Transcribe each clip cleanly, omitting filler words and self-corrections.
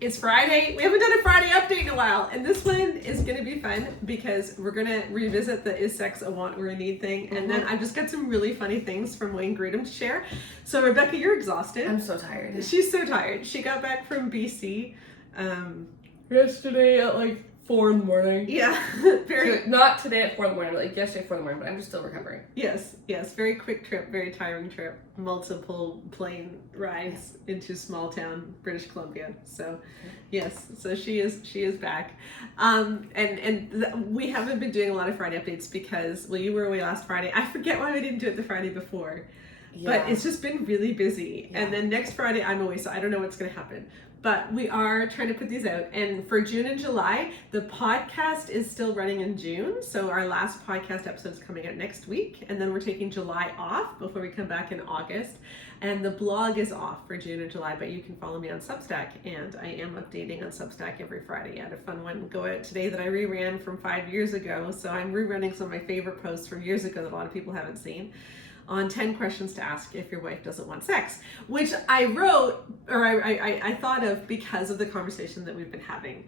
It's Friday. We haven't done a Friday update in a while, and this one is going to be fun because we're going to revisit the is sex a want or a need thing, and then I've just got some really funny things from Wayne Grudem to share. So Rebecca, you're exhausted. I'm so tired. She's so tired. She got back from BC yesterday at like 4 in. Yeah, very. Not today at 4 in, but like yesterday at 4 in, but I'm just still recovering. Yes, very quick trip, very tiring trip. Multiple plane rides into small town British Columbia. So, yes, so she is back, we haven't been doing a lot of Friday updates because you were away last Friday. I forget why we didn't do it the Friday before, but it's just been really busy. And then next Friday I'm away, so I don't know what's going to happen. But we are trying to put these out. And for June and July, the podcast is still running in June. So our last podcast episode is coming out next week. And then we're taking July off before we come back in August. And the blog is off for June and July, but you can follow me on Substack. And I am updating on Substack every Friday. I had a fun one go out today that I reran from 5 years ago. So I'm rerunning some of my favorite posts from years ago that a lot of people haven't seen, on 10 questions to ask if your wife doesn't want sex, which I wrote, or I thought of because of the conversation that we've been having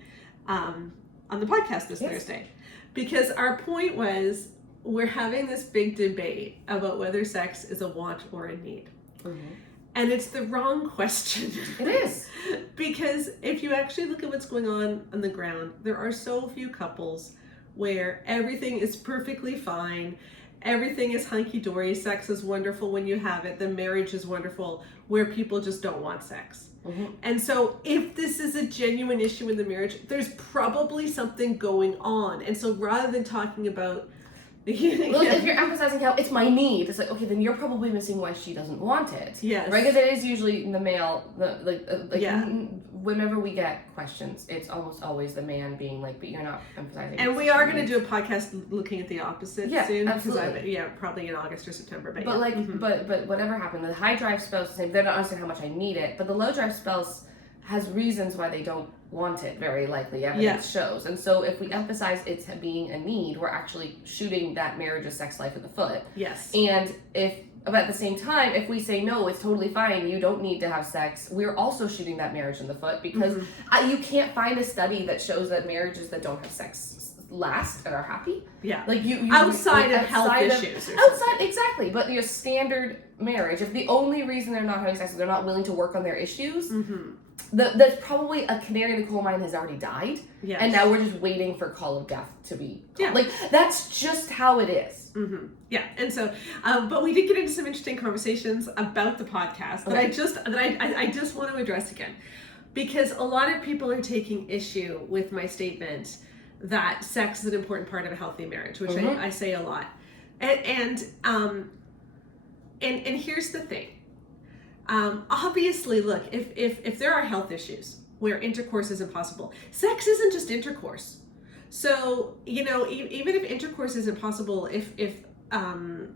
on the podcast this Thursday. Because our point was, we're having this big debate about whether sex is a want or a need. And it's the wrong question. It is. Because if you actually look at what's going on the ground, there are so few couples where everything is perfectly fine. Everything is hunky-dory. Sex is wonderful when you have it. The marriage is wonderful, where people just don't want sex. And so if this is a genuine issue in the marriage, there's probably something going on. And so rather than talking about... Well, if you're emphasizing how it's my need, it's like, okay, then you're probably missing why she doesn't want it. Yes. Right? Because it is usually the male, whenever we get questions, it's almost always the man being like, but you're not emphasizing. And we are going to do a podcast looking at the opposite soon. Absolutely. Probably in August or September. But but whatever happened, the high drive spouse, they don't understand how much I need it, but the low drive spouse has reasons why they don't want it, very likely, evidence shows. And so if we emphasize it's being a need, we're actually shooting that marriage's sex life in the foot. Yes. And but at the same time, if we say, no, it's totally fine, you don't need to have sex, we're also shooting that marriage in the foot, because you can't find a study that shows that marriages that don't have sex last and are happy. Yeah. Like you outside of health issues. Exactly. But your standard marriage, if the only reason they're not having sex is they're not willing to work on their issues, that's probably a canary in the coal mine has already died. Yes. And now we're just waiting for call of death to be called. Yeah. Like, that's just how it is. Yeah. And so, but we did get into some interesting conversations about the podcast that I just want to address again, because a lot of people are taking issue with my statement that sex is an important part of a healthy marriage, which I say a lot. And here's the thing. Obviously, look, if there are health issues where intercourse is impossible, sex isn't just intercourse. So, even if intercourse is impossible, if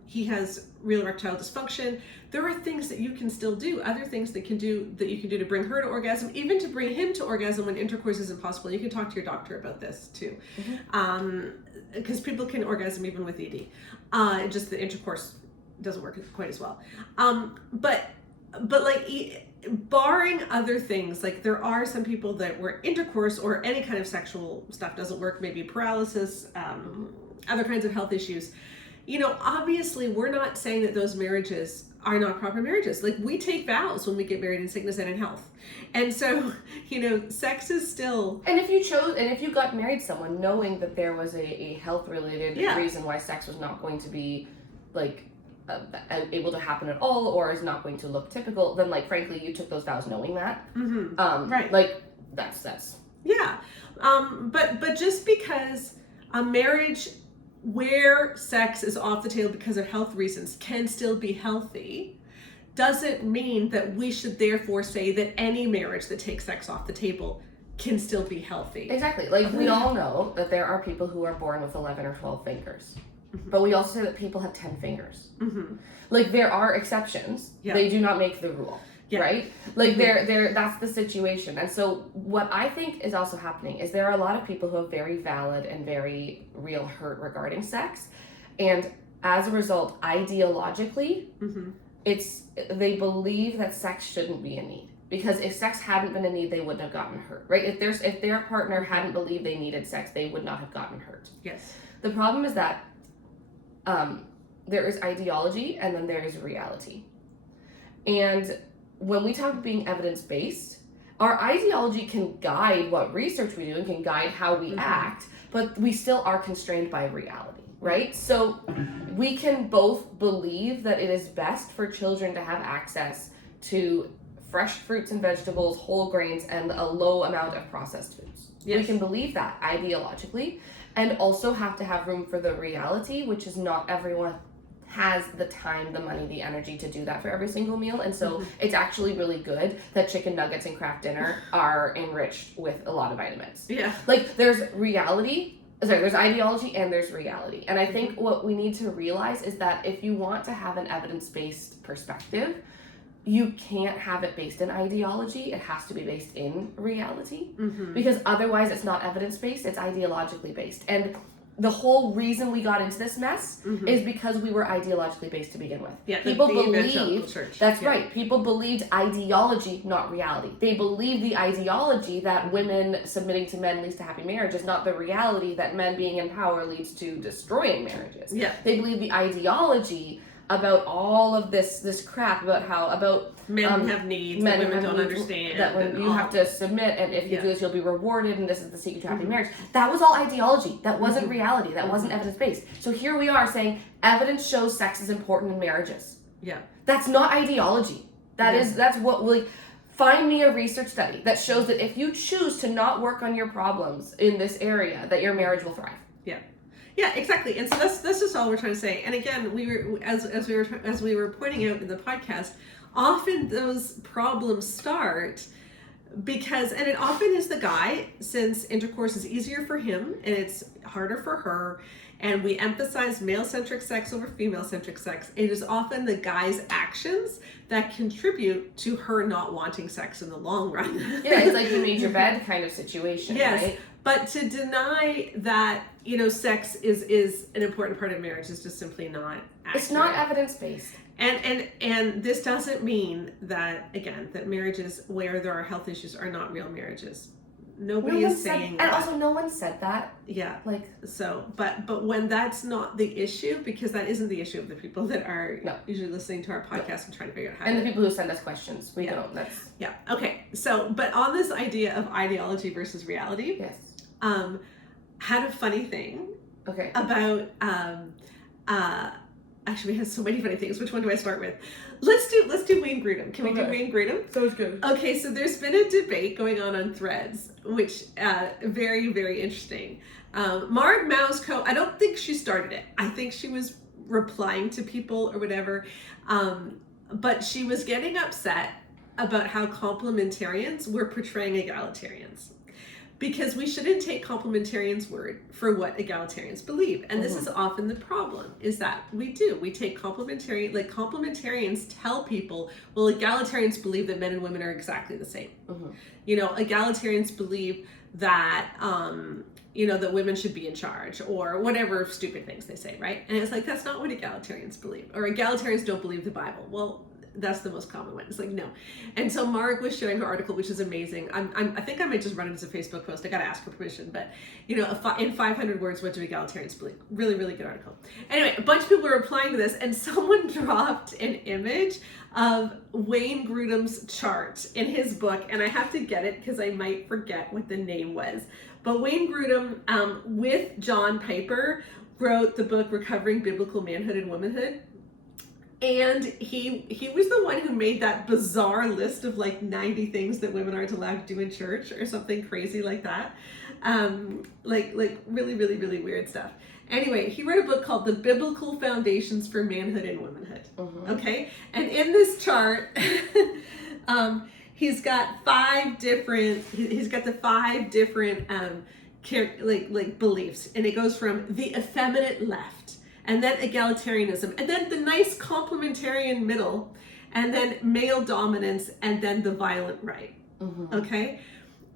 he has real erectile dysfunction, there are things that you can still do, other things that you can do to bring her to orgasm, even to bring him to orgasm when intercourse is impossible. You can talk to your doctor about this too. Because people can orgasm even with ED. Just the intercourse doesn't work quite as well. But like, barring other things, like there are some people that where intercourse or any kind of sexual stuff doesn't work, maybe paralysis, other kinds of health issues. Obviously we're not saying that those marriages are not proper marriages. Like, we take vows when we get married in sickness and in health. And so, sex is still... And if you got married to someone knowing that there was a health-related reason why sex was not going to be, like, able to happen at all, or is not going to look typical, then, like, frankly, you took those vows knowing that. Right. Like, that's... Yeah. But just because a marriage where sex is off the table because of health reasons can still be healthy doesn't mean that we should therefore say that any marriage that takes sex off the table can still be healthy. Exactly. Like, we all know that there are people who are born with 11 or 12 fingers. But we also say that people have 10 fingers. Like, there are exceptions. They do not make the rule. Right? Like, that's the situation. And so what I think is also happening is there are a lot of people who have very valid and very real hurt regarding sex. And as a result, ideologically, they believe that sex shouldn't be a need. because if sex hadn't been a need, they wouldn't have gotten hurt, right? If their partner hadn't believed they needed sex, they would not have gotten hurt. Yes. The problem is that there is ideology and then there is reality. And when we talk about being evidence-based, our ideology can guide what research we do and can guide how we act, but we still are constrained by reality, right? So we can both believe that it is best for children to have access to fresh fruits and vegetables, whole grains, and a low amount of processed foods. Yes. We can believe that ideologically, and also have to have room for the reality, which is not everyone has the time, the money, the energy to do that for every single meal. And so it's actually really good that chicken nuggets and Kraft Dinner are enriched with a lot of vitamins. Yeah. Like there's ideology and there's reality. And I think what we need to realize is that if you want to have an evidence-based perspective, you can't have it based in ideology. It has to be based in reality, because otherwise it's not evidence-based, it's ideologically based. And the whole reason we got into this mess is because we were ideologically based to begin with. Yeah, people believed church. That's right. People believed ideology, not reality. They believed the ideology that women submitting to men leads to happy marriages, not the reality that men being in power leads to destroying marriages. Yeah. They believe the ideology about all of this crap about men have needs that women don't understand, that when you have to submit, and if you do this you'll be rewarded, and this is the secret to happy marriage. That was all ideology. That wasn't reality. That wasn't evidence-based. So here we are saying evidence shows sex is important in marriages. Yeah. That's not ideology. That's what we find me a research study that shows that if you choose to not work on your problems in this area, that your marriage will thrive. Yeah. Yeah, exactly. And so that's just all we're trying to say. And again, we were as we were pointing out in the podcast, often those problems start because, and it often is the guy, since intercourse is easier for him and it's harder for her, and we emphasize male-centric sex over female-centric sex, it is often the guy's actions that contribute to her not wanting sex in the long run. Yeah, it's like you made your bed kind of situation, yes, right? But to deny that, sex is an important part of marriage is just simply not accurate. It's not evidence-based. And this doesn't mean that, again, that marriages where there are health issues are not real marriages. Nobody is saying that. And also no one said that. Yeah. Like, so, but when that's not the issue, because that isn't the issue of the people that are usually listening to our podcast and trying to figure out how and the people who send us questions, we don't. That's okay. So, but on this idea of ideology versus reality, yes, had a funny thing. Okay. About actually we have so many funny things. Which one do I start with? Let's do Wayne Grudem. Can we do Wayne Grudem? Sounds good. Okay, so there's been a debate going on Threads, which very, very interesting. Marg Mowczko, I don't think she started it. I think she was replying to people or whatever, but she was getting upset about how complementarians were portraying egalitarians. Because we shouldn't take complementarians' word for what egalitarians believe. And this is often the problem, is that we take complementarians tell people, well, egalitarians believe that men and women are exactly the same. Egalitarians believe that, that women should be in charge, or whatever stupid things they say, right? And it's like, that's not what egalitarians believe. Or egalitarians don't believe the Bible. Well, that's the most common one. It's like, no. And so Marg was sharing her article, which is amazing. I think I might just run it as a Facebook post. I got to ask her permission. But, in 500 words, what do egalitarians believe? Really, really good article. Anyway, a bunch of people were replying to this, and someone dropped an image of Wayne Grudem's chart in his book. And I have to get it because I might forget what the name was. But Wayne Grudem, with John Piper, wrote the book Recovering Biblical Manhood and Womanhood. And he was the one who made that bizarre list of like 90 things that women aren't allowed to do in church or something crazy like that. Like really, really, really weird stuff. Anyway, he wrote a book called The Biblical Foundations for Manhood and Womanhood. Okay? And in this chart, he's got the 5 different beliefs. And it goes from the effeminate left, and then egalitarianism, and then the nice complementarian middle, and then male dominance, and then the violent right. Okay?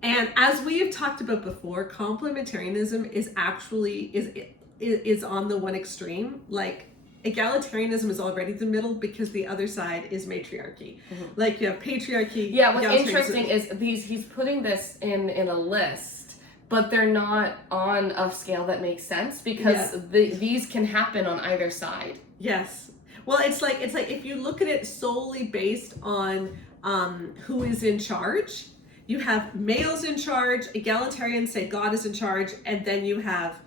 And as we have talked about before, complementarianism is actually is on the one extreme, like egalitarianism is already the middle because the other side is matriarchy. Like you have patriarchy. Yeah, what's interesting is he's putting this in a list, but they're not on a scale that makes sense because these can happen on either side. Yes. Well, it's like if you look at it solely based on who is in charge, you have males in charge, egalitarians say God is in charge, and then you have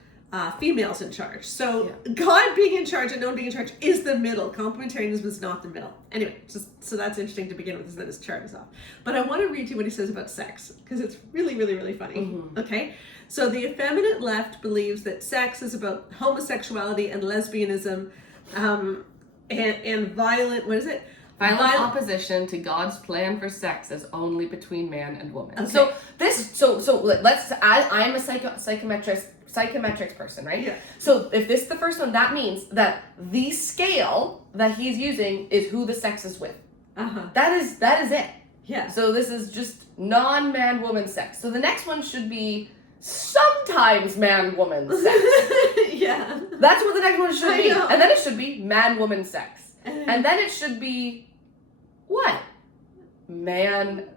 females in charge. So God being in charge and no one being in charge is the middle. Complementarianism is not the middle. Anyway, so that's interesting to begin with, is that his chart is off. But I want to read you what he says about sex, because it's really, really, really funny. Okay? So the effeminate left believes that sex is about homosexuality and lesbianism, and violent, what is it? Violent opposition to God's plan for sex is only between man and woman. Okay. So let's. I'm a psychometrics person, right? Yeah. So if this is the first one, that means that the scale that he's using is who the sex is with. That is it. Yeah. So this is just non-man woman sex. So the next one should be sometimes man woman sex. Yeah. That's what the next one should be. Know. And then it should be man woman sex. And then it should be what? Man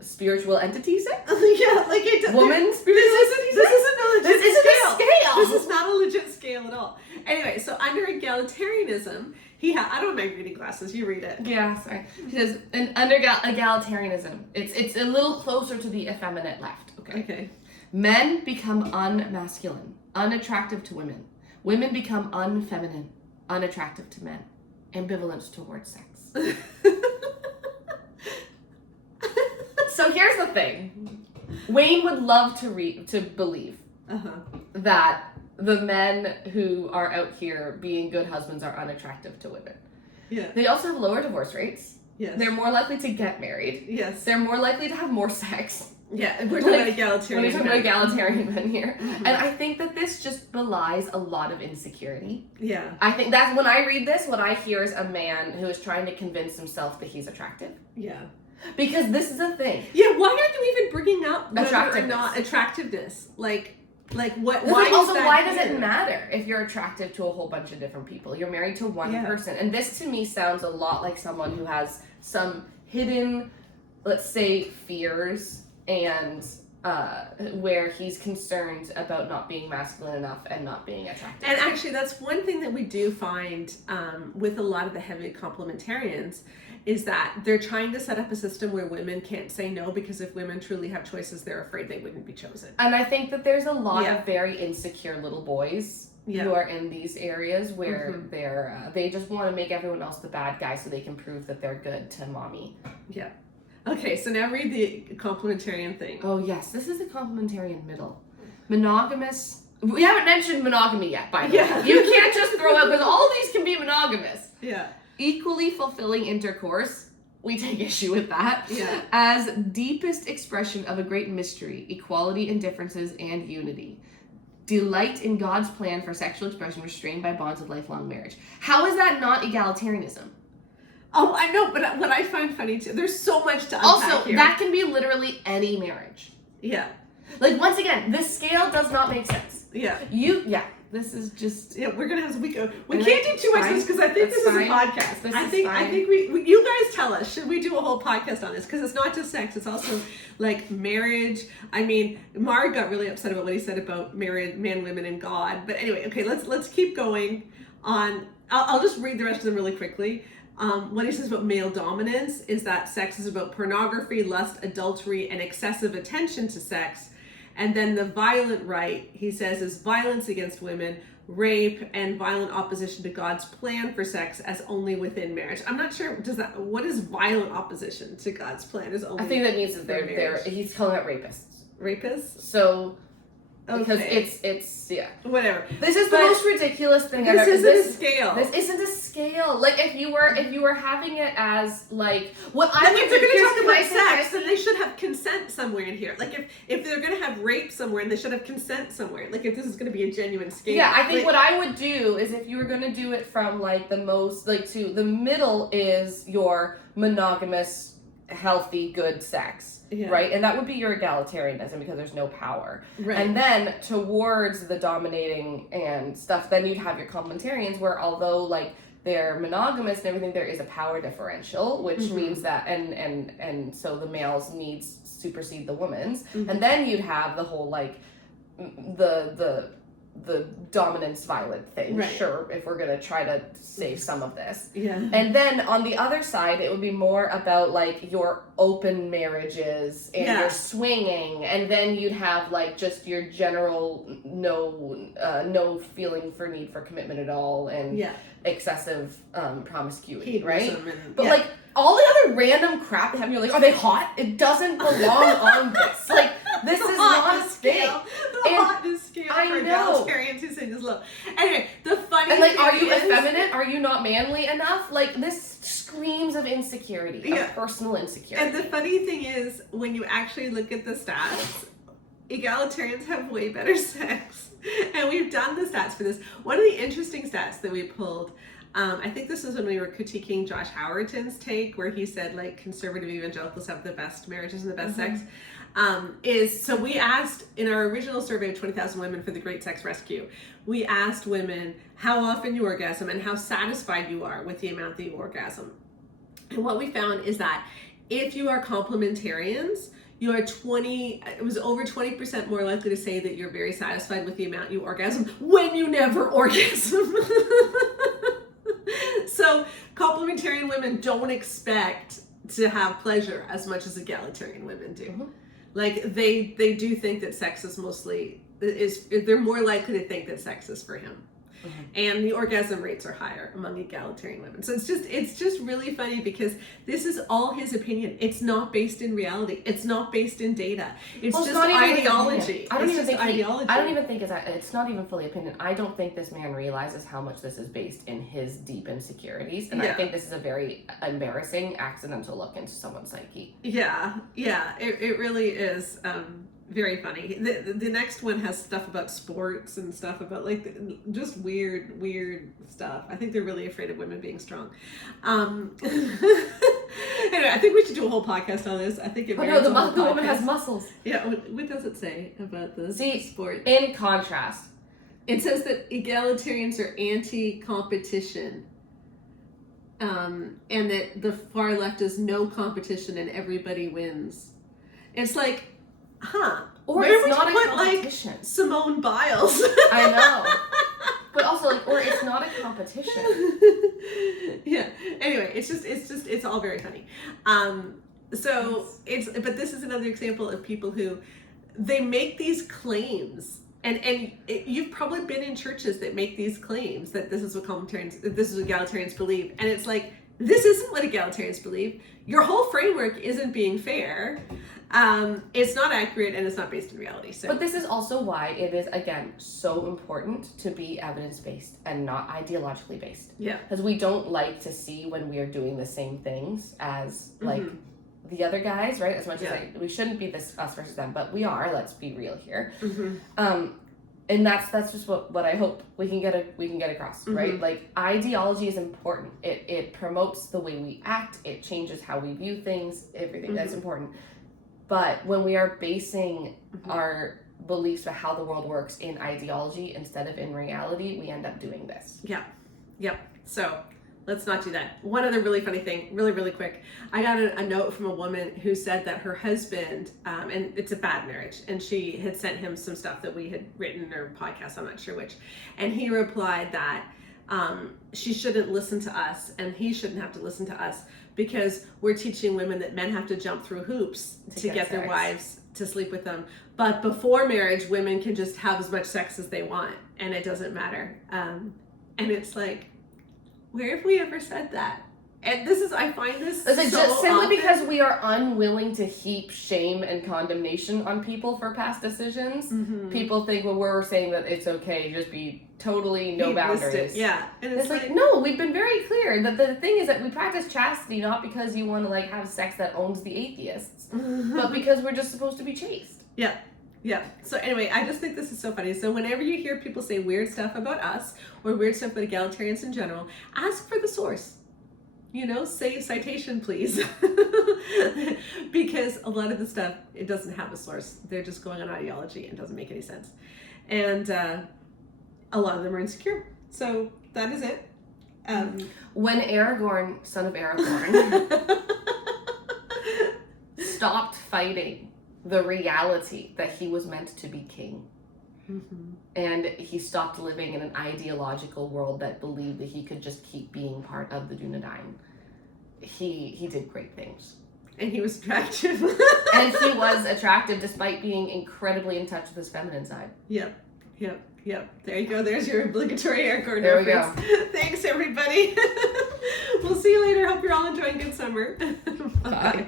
spiritual entity sex? Yeah, like it. Woman spiritual entity sex? This isn't a legit scale. This This is not a legit scale at all. Anyway, so under egalitarianism, I don't have my reading glasses. You read it. Yeah, sorry. He says, under egalitarianism, it's a little closer to the effeminate left. Okay. Men become unmasculine, unattractive to women. Women become unfeminine, unattractive to men. Ambivalence towards sex. So here's the thing. Wayne would love to believe that the men who are out here being good husbands are unattractive to women. Yeah. They also have lower divorce rates. Yes. They're more likely to get married. Yes. They're more likely to have more sex. Yeah, we're talking about egalitarian. We're talking about egalitarian men here. And I think that this just belies a lot of insecurity. Yeah. I think that's when I read this, what I hear is a man who is trying to convince himself that he's attractive. Yeah. Because this is the thing. Yeah, why are you even bringing up whether or not attractiveness? Like what? Why also, why does it matter if you're attractive to a whole bunch of different people? You're married to one person. And this to me sounds a lot like someone who has some hidden, let's say, fears and where he's concerned about not being masculine enough and not being attractive. And actually, that's one thing that we do find with a lot of the heavy complementarians is that they're trying to set up a system where women can't say no, because if women truly have choices, they're afraid they wouldn't be chosen. And I think that there's a lot of very insecure little boys who are in these areas where they just want to make everyone else the bad guy so they can prove that they're good to mommy. Yeah. Okay, so now read the complementarian thing. Oh yes, this is the complementarian middle. Monogamous. We haven't mentioned monogamy yet, by the way. You can't just throw out, because all these can be monogamous. Yeah. Equally fulfilling intercourse. We take issue with that. Yeah. As deepest expression of a great mystery, equality in differences and unity. Delight in God's plan for sexual expression restrained by bonds of lifelong marriage. How is that not egalitarianism? Oh, I know, but what I find funny too, there's so much to unpack also, here. That can be literally any marriage. Yeah. Like, once again, this scale does not make sense. Yeah. This is just... Yeah, we're going to have... We can't do too much of this, because I think this is a podcast. I think we you guys tell us, should we do a whole podcast on this? Because it's not just sex, it's also, like, marriage. I mean, Marg got really upset about what he said about married man, women, and God. But anyway, okay, let's keep going on. I'll just read the rest of them really quickly. What he says about male dominance is that sex is about pornography, lust, adultery, and excessive attention to sex. And then the violent right, he says, is violence against women, rape, and violent opposition to God's plan for sex as only within marriage. I'm not sure, what is violent opposition to God's plan? I think that means that he's calling out rapists. Rapists? So... Because it's whatever. This is the most ridiculous thing I've ever. This isn't a scale. This isn't a scale. Like if you were having it as like what I would. If they're going to talk about sex, then they should have consent somewhere in here. Like if they're going to have rape somewhere, they should have consent somewhere. Like if this is going to be a genuine scale. Yeah, I think what I would do is if you were going to do it from like the most like to the middle is your monogamous healthy, good sex, right? And that would be your egalitarianism because there's no power. Right. And then towards the dominating and stuff, then you'd have your complementarians where although like they're monogamous and everything, there is a power differential, which means that and so the male's needs supersede the woman's. And then you'd have the whole like the dominance violent thing, sure, if we're gonna try to say some of this. And then on the other side, it would be more about like your open marriages and your swinging, and then you'd have like just your general no feeling for need for commitment at all, and excessive promiscuity, right? But like all the other random crap they have, you're like, are they hot? It doesn't belong on this. Like, this is not a thing. The hotness scale for egalitarians who say this low. Anyway, the funny and like, thing are you effeminate? Are you not manly enough? Like, this screams of insecurity, of personal insecurity. And the funny thing is, when you actually look at the stats, egalitarians have way better sex. And we've done the stats for this. One of the interesting stats that we pulled, I think this was when we were critiquing Josh Howerton's take, where he said like conservative evangelicals have the best marriages and the best sex. So we asked in our original survey of 20,000 women for the Great Sex Rescue, we asked women how often you orgasm and how satisfied you are with the amount that you orgasm. And what we found is that if you are complementarians, you are it was over 20% more likely to say that you're very satisfied with the amount you orgasm when you never orgasm. So complementarian women don't expect to have pleasure as much as egalitarian women do. Like they do think that sex is they're more likely to think that sex is for him. And the orgasm rates are higher among egalitarian women. So it's just really funny because this is all his opinion. It's not based in reality. It's not based in data. It's just ideology. I don't even think it's not even fully opinion. I don't think this man realizes how much this is based in his deep insecurities. And I think this is a very embarrassing accidental look into someone's psyche. It really is. Very funny. The next one has stuff about sports and stuff about like just weird stuff. I think they're really afraid of women being strong. Anyway, I think we should do a whole podcast on this. I think it. The woman has muscles. Yeah. What does it say about the sport? In contrast, it says that egalitarians are anti-competition, and that the far left is no competition and everybody wins. It's like. Or where it's not a competition. Like Simone Biles. I know. But also, like, or it's not a competition. Anyway, it's all very funny. But this is another example of people who they make these claims. And you've probably been in churches that make these claims that this is what egalitarians believe. And it's like, this isn't what egalitarians believe. Your whole framework isn't being fair. It's not accurate and it's not based in reality. So. But this is also why it is, again, so important to be evidence-based and not ideologically based. Yeah. Because we don't like to see when we are doing the same things as, like, the other guys, right? As much as we shouldn't be this us versus them, but we are, let's be real here. And that's just what I hope we can get across, right? Like, ideology is important. It promotes the way we act. It changes how we view things, everything. That's important. But when we are basing our beliefs about how the world works in ideology instead of in reality, we end up doing this. Yeah. So let's not do that. One other really funny thing, really quick. I got a note from a woman who said that her husband, and it's a bad marriage, and she had sent him some stuff that we had written or podcast, I'm not sure which, and he replied that she shouldn't listen to us and he shouldn't have to listen to us because we're teaching women that men have to jump through hoops to get their wives to sleep with them. But before marriage, women can just have as much sex as they want and it doesn't matter. And it's like, where have we ever said that? And I find this it's like so just simply often. Because we are unwilling to heap shame and condemnation on people for past decisions. People think when we're saying that it's okay, just be totally no boundaries. Yeah. And it's like, no, we've been very clear that the thing is that we practice chastity not because you want to like have sex that owns the atheists, but because we're just supposed to be chaste. Yeah. So anyway, I just think this is so funny. So whenever you hear people say weird stuff about us or weird stuff about egalitarians in general, ask for the source. say citation, please. Because a lot of the stuff, it doesn't have a source. They're just going on ideology and doesn't make any sense. And a lot of them are insecure. So that is it. When Aragorn, son of Aragorn, stopped fighting the reality that he was meant to be king, and he stopped living in an ideological world that believed that he could just keep being part of the Dunedain, he did great things. And he was attractive. And he was attractive despite being incredibly in touch with his feminine side. Yep. There you go. There's your obligatory Aragorn There reference. we go. Thanks, everybody. We'll see you later. Hope you're all enjoying good summer. Bye.